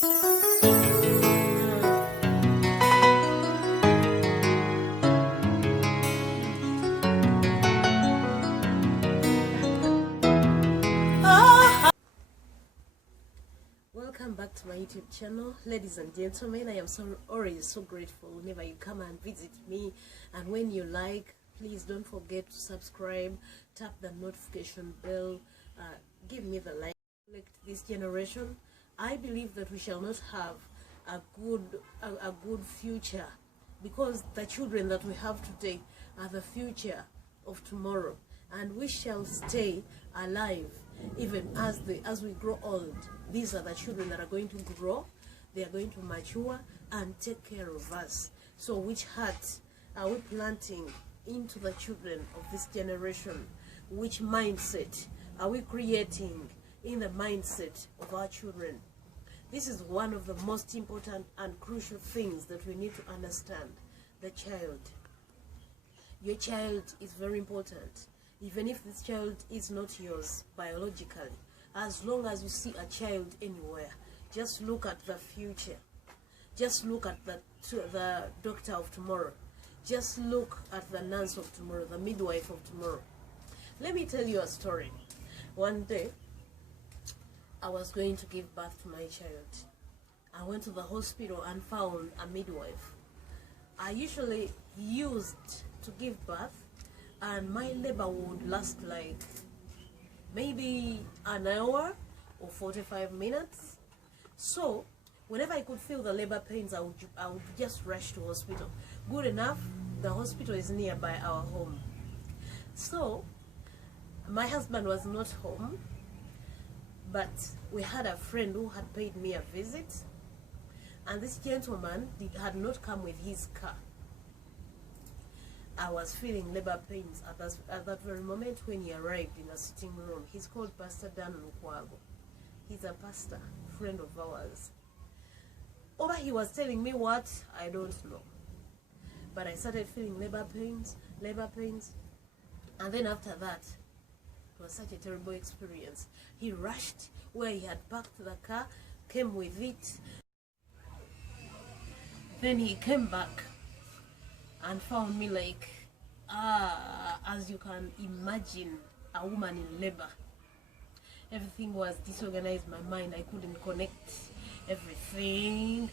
Welcome back to my YouTube channel, ladies and gentlemen. I am always so grateful whenever you come and visit me, and when you like, please don't forget to subscribe, tap the notification bell, give me the like. This generation, I believe that we shall not have a good future, because the children that we have today are the future of tomorrow, and we shall stay alive even as we grow old. These are the children that are going to grow, they are going to mature and take care of us. So which heart are we planting into the children of this generation? Which mindset are we creating in the mindset of our children? This is one of the most important and crucial things that we need to understand. The child. Your child is very important. Even if this child is not yours biologically, as long as you see a child anywhere, just look at the future. Just look at the doctor of tomorrow. Just look at the nurse of tomorrow, the midwife of tomorrow. Let me tell you a story. One day, I was going to give birth to my child. I went to the hospital and found a midwife. I usually used to give birth, and my labor would last like maybe an hour or 45 minutes. So whenever I could feel the labor pains, I would just rush to hospital. Good enough, the hospital is nearby our home. So my husband was not home, but we had a friend who had paid me a visit, and this gentleman had not come with his car. I was feeling labor pains at that very moment when he arrived in the sitting room. He's called Pastor Dan Lukwago. He's a pastor, friend of ours. Over he was telling me what, I don't know. But I started feeling labor pains. And then after that, it was such a terrible experience. He rushed where he had parked the car, came with it. Then he came back and found me like, as you can imagine, a woman in labor. Everything was disorganized, my mind, I couldn't connect everything.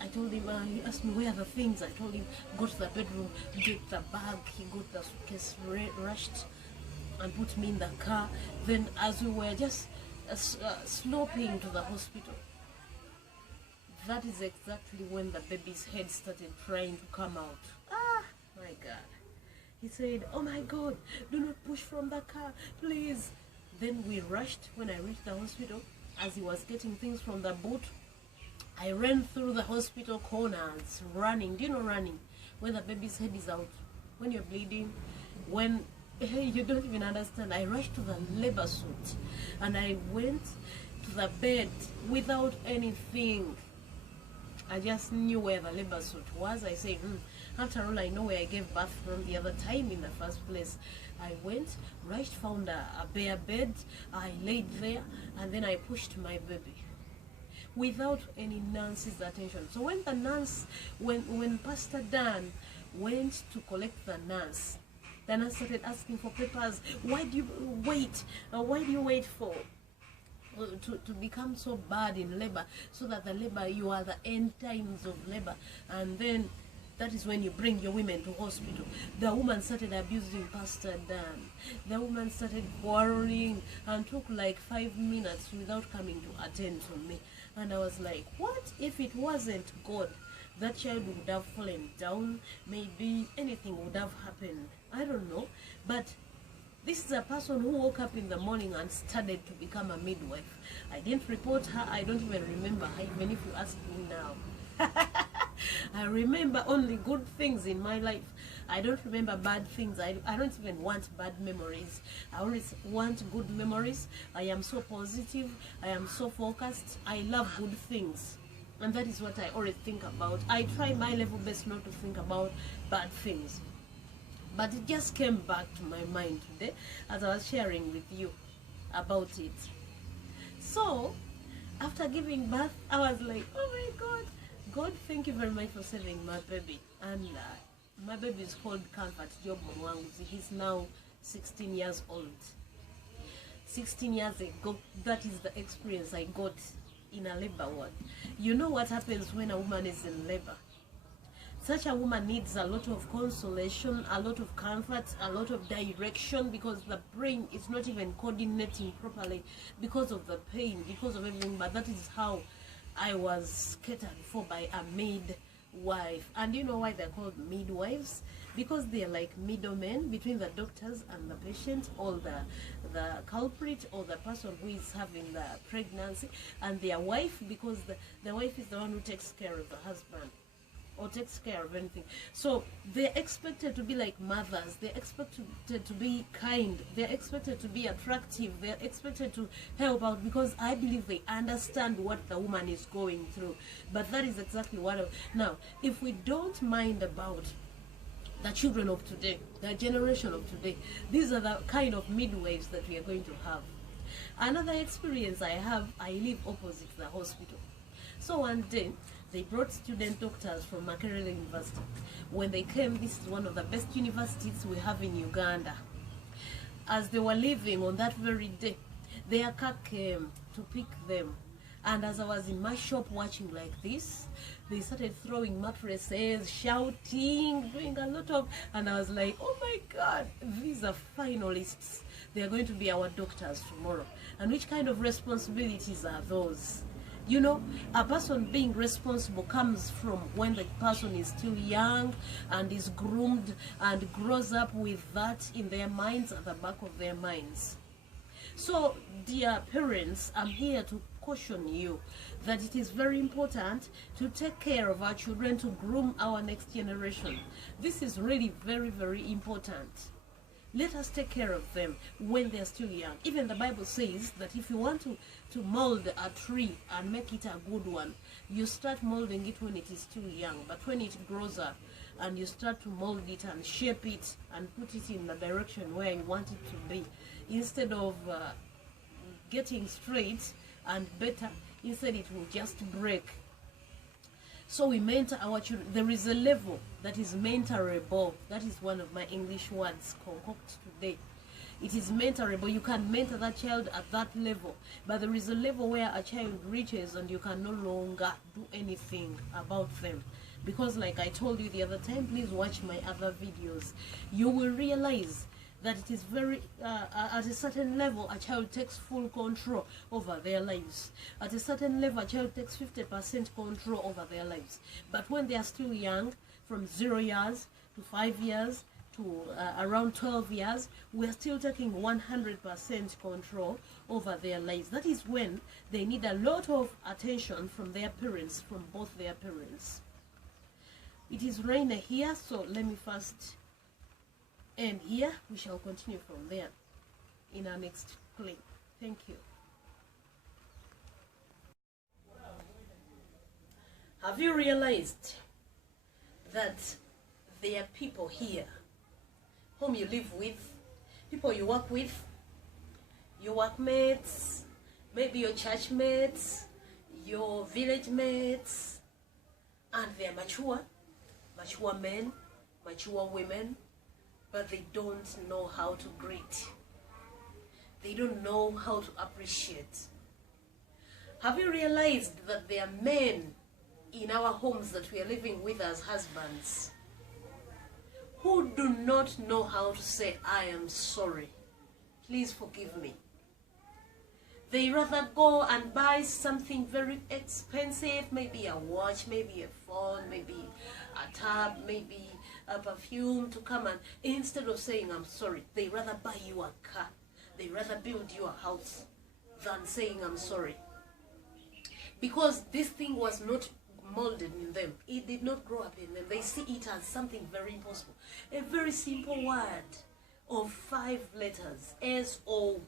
I told him, he asked me where are the things. I told him, go to the bedroom, get the bag. He got the suitcase, rushed and put me in the car. Then as we were just sloping to the hospital, that is exactly when the baby's head started trying to come out. My God. He said, oh my God, do not push from the car, please. Then we rushed. When I reached the hospital, as he was getting things from the boot, I ran through the hospital corners, running. Do you know running? When the baby's head is out, when you're bleeding, when you don't even understand. I rushed to the labor suit and I went to the bed without anything. I just knew where the labor suit was. I said, after all, I know where I gave birth from the other time in the first place. I went, rushed, found a bare bed. I laid there, and then I pushed my baby without any nurse's attention. So when the nurse, when Pastor Dan went to collect the nurse started asking for papers. Why do you wait? Why do you wait for? To become so bad in labor, so that the labor, you are the end times of labor, and then that is when you bring your women to hospital. The woman started abusing Pastor Dan. The woman started quarreling and took like 5 minutes without coming to attend to me. And I was like, what if it wasn't God? That child would have fallen down, maybe anything would have happened. I don't know, but this is a person who woke up in the morning and started to become a midwife. I didn't report her. I don't even remember her, even if you ask me now. I remember only good things in my life. I don't remember bad things. I don't even want bad memories. I always want good memories. I am so positive. I am so focused. I love good things. And that is what I always think about. I try my level best not to think about bad things. But it just came back to my mind today as I was sharing with you about it. So After giving birth, I was like, oh my God, God, thank you very much for saving my baby. And my baby is called Comfort Job Mwanguzi. He's now 16 years old. 16 years ago, that is the experience I got in a labor ward. You know what happens when a woman is in labor? Such a woman needs a lot of consolation, a lot of comfort, a lot of direction, because the brain is not even coordinating properly because of the pain, because of everything. But that is how I was catered for by a midwife. And you know why they're called midwives? Because they're like middlemen between the doctors and the patient, or the culprit, or the person who is having the pregnancy, and their wife, because the wife is the one who takes care of the husband or takes care of anything. So they're expected to be like mothers, they're expected to be kind, they're expected to be attractive, they're expected to help out, because I believe they understand what the woman is going through. But that is exactly what now, if we don't mind about the children of today, the generation of today, these are the kind of midwives that we are going to have. Another experience I have, I live opposite the hospital. So one day, they brought student doctors from Makerere University. When they came, this is one of the best universities we have in Uganda. As they were leaving on that very day, their car came to pick them. And as I was in my shop watching like this, they started throwing mattresses, shouting, doing a lot of, and I was like, oh my God, these are finalists. They are going to be our doctors tomorrow. And which kind of responsibilities are those? You know, a person being responsible comes from when the person is still young and is groomed and grows up with that in their minds, at the back of their minds. So, dear parents, I'm here to caution you that it is very important to take care of our children, to groom our next generation. This is really very, very important. Let us take care of them when they're still young. Even the Bible says that if you want to mold a tree and make it a good one, you start molding it when it is still young. But when it grows up and you start to mold it and shape it and put it in the direction where you want it to be, instead of getting straight and better, instead it will just break. So we mentor our children. There is a level that is mentorable. That is one of my English words concoct today. It is mentorable. You can mentor that child at that level. But there is a level where a child reaches and you can no longer do anything about them. Because like I told you the other time, please watch my other videos. You will realize that it is very, at a certain level, a child takes full control over their lives. At a certain level, a child takes 50% control over their lives. But when they are still young, from 0 years to 5 years to around 12 years, we are still taking 100% control over their lives. That is when they need a lot of attention from their parents, from both their parents. It is rainy here, so let me first end here. We shall continue from there in our next clip. Thank you. Have you realized that there are people here whom you live with, people you work with, your workmates, maybe your church mates, your village mates, and they are mature men, mature women, but they don't know how to greet. They don't know how to appreciate. Have you realized that there are men in our homes that we are living with as husbands who do not know how to say, I am sorry, please forgive me? They rather go and buy something very expensive, maybe a watch, maybe a phone, maybe a tub, maybe a perfume, to come, and instead of saying I'm sorry, they rather buy you a car, they rather build you a house than saying I'm sorry. Because this thing was not molded in them, it did not grow up in them. They see it as something very impossible. A very simple word of 5 letters, S-O-R-R-Y.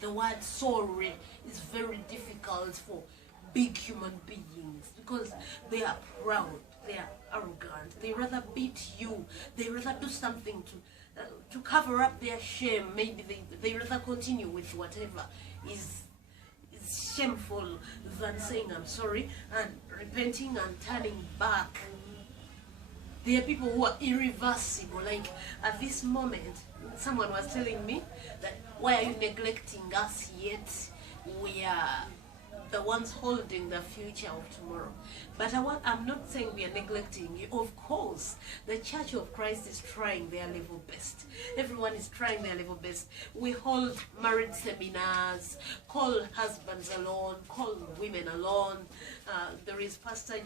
The word sorry is very difficult for big human beings because they are proud, they are arrogant, they rather beat you, they rather do something to cover up their shame. Maybe they rather continue with whatever is is shameful than saying I'm sorry and repenting and turning back. There are people who are irreversible. Like at this moment, someone was telling me that, why are you neglecting us yet? We are the ones holding the future of tomorrow. But I'm not saying we are neglecting you. Of course, the Church of Christ is trying their level best. Everyone is trying their level best. We hold marriage seminars, call husbands alone, call women alone. There is Pastor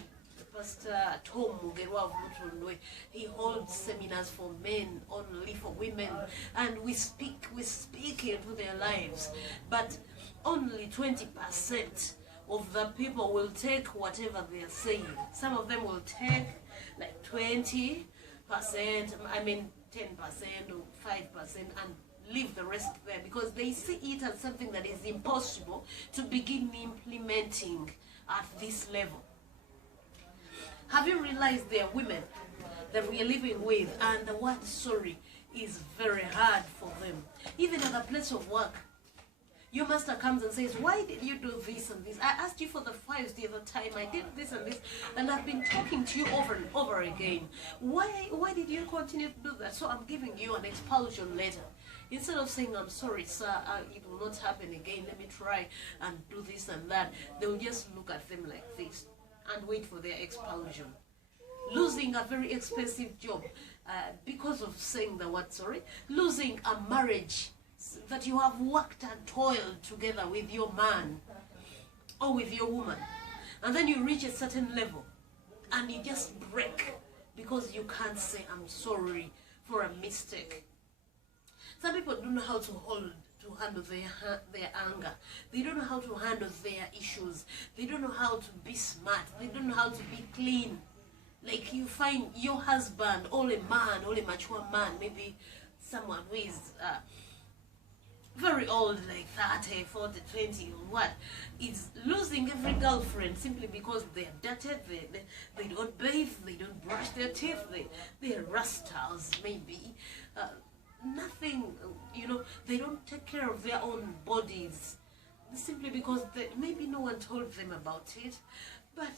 Tom Mugerwa of Mutundwe. He holds seminars for men, only for women, and we speak into their lives. But only 20% of the people will take whatever they are saying. Some of them will take like 20%, I mean 10% or 5%, and leave the rest there because they see it as something that is impossible to begin implementing at this level. Have you realized there are women that we are living with and the word sorry is very hard for them? Even at the place of work, your master comes and says, why did you do this and this? I asked you for the files the other time, I did this and this, and I've been talking to you over and over again. Why did you continue to do that? So I'm giving you an expulsion letter. Instead of saying, I'm sorry, sir, it will not happen again, let me try and do this and that, they will just look at them like this and wait for their expulsion. Losing a very expensive job because of saying the word sorry. Losing a marriage that you have worked and toiled together with your man or with your woman. And then you reach a certain level and you just break because you can't say, I'm sorry for a mistake. Some people don't know how to handle their anger. They don't know how to handle their issues. They don't know how to be smart. They don't know how to be clean. Like you find your husband, or a man, or a mature man, maybe someone who is very old, like 30, 40, 20, or what, is losing every girlfriend simply because they're dirty, they don't bathe, they don't brush their teeth, they're rascals, maybe. Nothing, they don't take care of their own bodies simply because maybe no one told them about it. But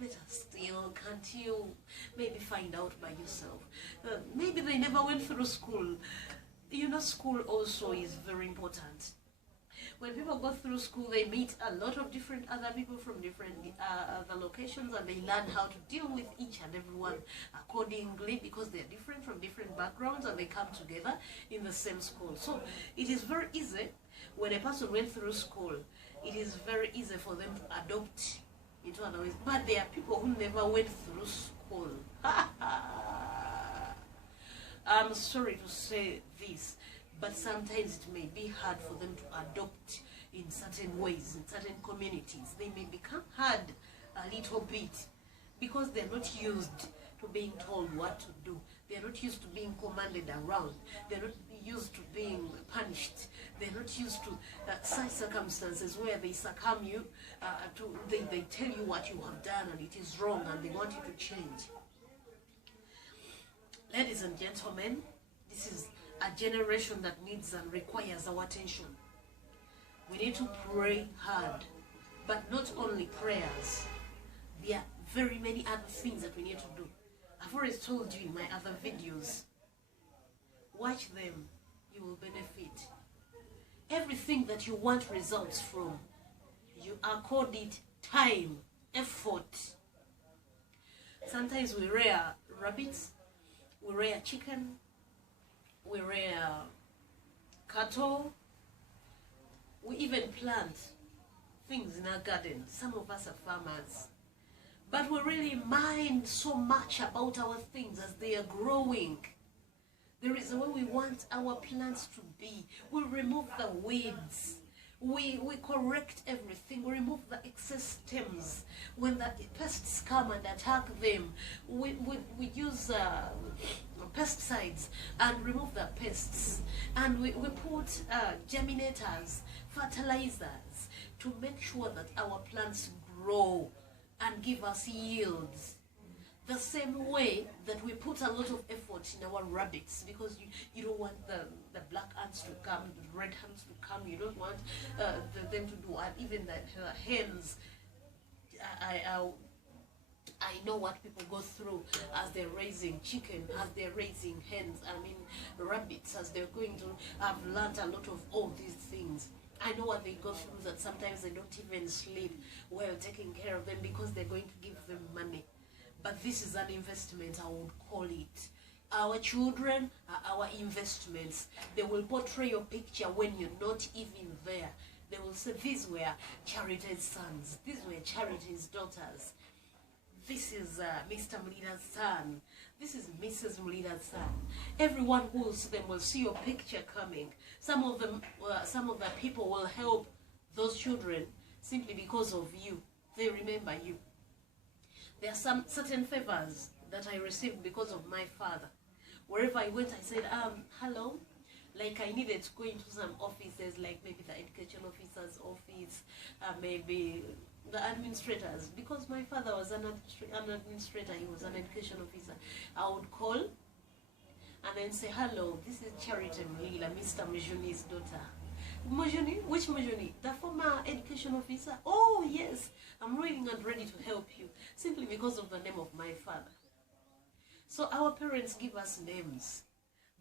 better still, can't you maybe find out by yourself? Maybe they never went through school. School also is very important. When people go through school, they meet a lot of different other people from different other locations, and they learn how to deal with each and everyone accordingly because they're different from different backgrounds, and they come together in the same school. So it is very easy when a person went through school, it is very easy for them to adopt into other ways. But there are people who never went through school. I'm sorry to say this, but sometimes it may be hard for them to adopt in certain ways, in certain communities. They may become hard a little bit because they're not used to being told what to do. They're not used to being commanded around. They're not used to being punished. They're not used to such circumstances where they succumb you, they tell you what you have done and it is wrong and they want you to change. Ladies and gentlemen, this is a generation that needs and requires our attention. We need to pray hard, but not only prayers. There are very many other things that we need to do. I've already told you in my other videos. Watch them, you will benefit. Everything that you want results from, you accord it time, effort. Sometimes we rear rabbits, we rear chicken, we rear cattle, we even plant things in our garden. Some of us are farmers. But we really mind so much about our things as they are growing. There is a way we want our plants to be. We remove the weeds. We correct everything. We remove the excess stems. When the pests come and attack them, we use pesticides and remove the pests. And we put germinators, fertilizers to make sure that our plants grow and give us yields. The same way that we put a lot of effort in our rabbits, because you don't want the black ants to come, the red ants to come, you don't want them to do, and even the hens. I know what people go through as they're raising chicken, as they're raising hens, I mean rabbits, as they're going to. I've learned a lot of all these things. I know what they go through, that sometimes they don't even sleep while taking care of them because they're going to give them money. But this is an investment, I would call it. Our children are our investments. They will portray your picture when you're not even there. They will say, these were Charity's sons, these were Charity's daughters. This is Mr. Mlina's son. This is Mrs. Mlina's son. Everyone who will see them will see your picture coming. Some of the people will help those children simply because of you. They remember you. There are some certain favors that I received because of my father. Wherever I went, I said, hello. Like I needed to go into some offices, like maybe the education officer's office, maybe the administrators. Because my father was an administrator, he was an education officer. I would call and then say, hello, this is Charity Mlila, Mr. Mujuni's daughter. Mujuni? Which Mujuni? The former education officer? Oh, yes. I'm willing and ready to help you. Simply because of the name of my father. So our parents give us names.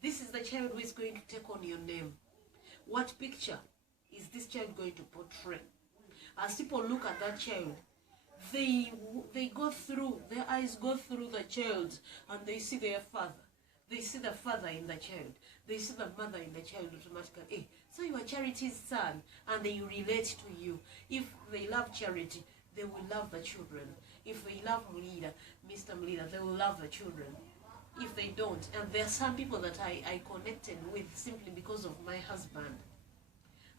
This is the child who is going to take on your name. What picture is this child going to portray? As people look at that child, they go through, their eyes go through the child and they see their father. They see the father in the child. They see the mother in the child automatically. Hey, so you are Charity's son, and they relate to you. If they love Charity, they will love the children. If they love Mlida, Mr. Mlida, they will love the children. If they don't, and there are some people that I connected with simply because of my husband.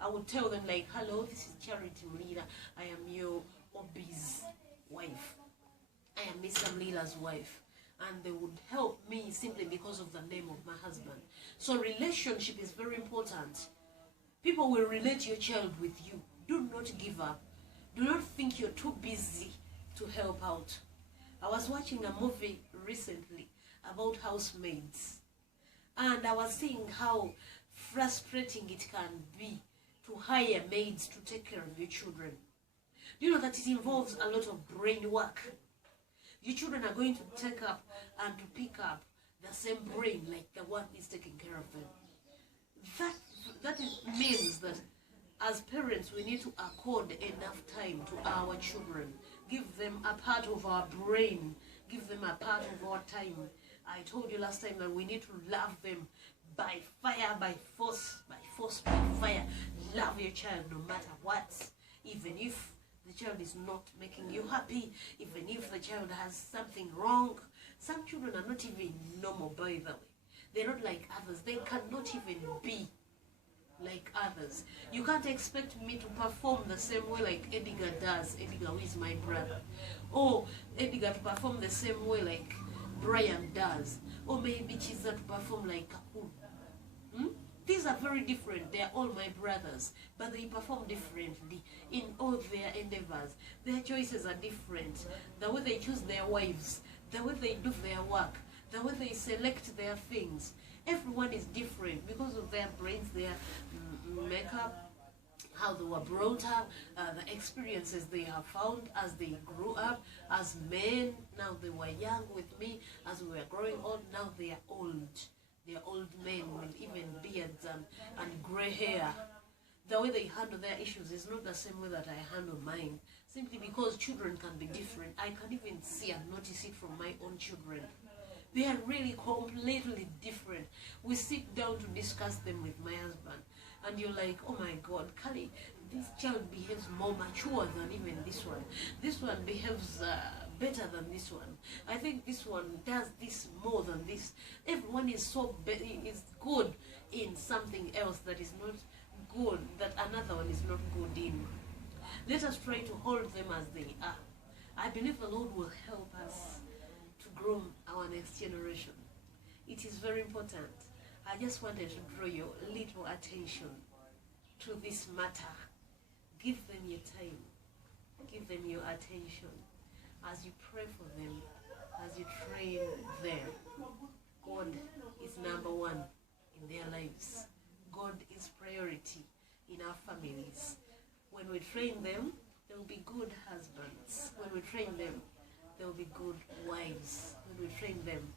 I would tell them like, hello, this is Charity Mlida. I am your Obi's wife. I am Mr. Mlila's wife. And they would help me simply because of the name of my husband. So relationship is very important. People will relate your child with you. Do not give up. Do not think you're too busy to help out. I was watching a movie recently about housemaids. And I was seeing how frustrating it can be to hire maids to take care of your children. You know that it involves a lot of brain work. Your children are going to take up and to pick up the same brain like the one is taking care of them. That means that as parents, we need to accord enough time to our children. Give them a part of our brain. Give them a part of our time. I told you last time that we need to love them by fire, by force, by fire. Love your child no matter what. Even if the child is not making you happy, even if the child has something wrong. Some children are not even normal, by the way. They're not like others. They cannot even be like others. You can't expect me to perform the same way like Edgar does. Edgar, who is my brother. Or Edgar to perform the same way like Brian does. Or maybe Chiza to perform like Kakun. These are very different. They are all my brothers, but they perform differently in all their endeavors. Their choices are different. The way they choose their wives, the way they do their work, the way they select their things. Everyone is different because of their brains, their makeup, how they were brought up, the experiences they have found as they grew up, as men. Now they were young with me, as we were growing old, now they are old. They are old men with even beards and grey hair. The way they handle their issues is not the same way that I handle mine. Simply because children can be different. I can even see and notice it from my own children. They are really completely different. We sit down to discuss them with my husband. And you're like, oh my God, Kali, this child behaves more mature than even this one. This one behaves better than this one. I think this one does this more than this. Everyone is so is good in something else that is not good, that another one is not good in. Let us try to hold them as they are. I believe the Lord will help us to groom our next generation. It is very important. I just wanted to draw your little attention to this matter. Give them your time. Give them your attention. As you pray for them, as you train them, God is number one in their lives. God is priority in our families. When we train them, they will be good husbands. When we train them, they will be good wives. When we train them,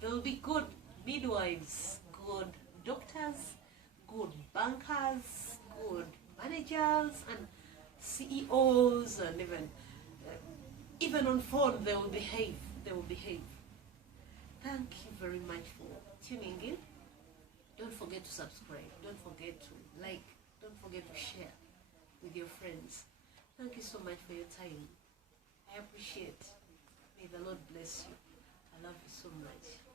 they will be good midwives, good doctors, good bankers, good managers, and CEOs, and even on phone they will behave. They will behave. Thank you very much for tuning in. Don't forget to subscribe. Don't forget to like. Don't forget to share with your friends. Thank you so much for your time. I appreciate. May the Lord bless you. I love you so much.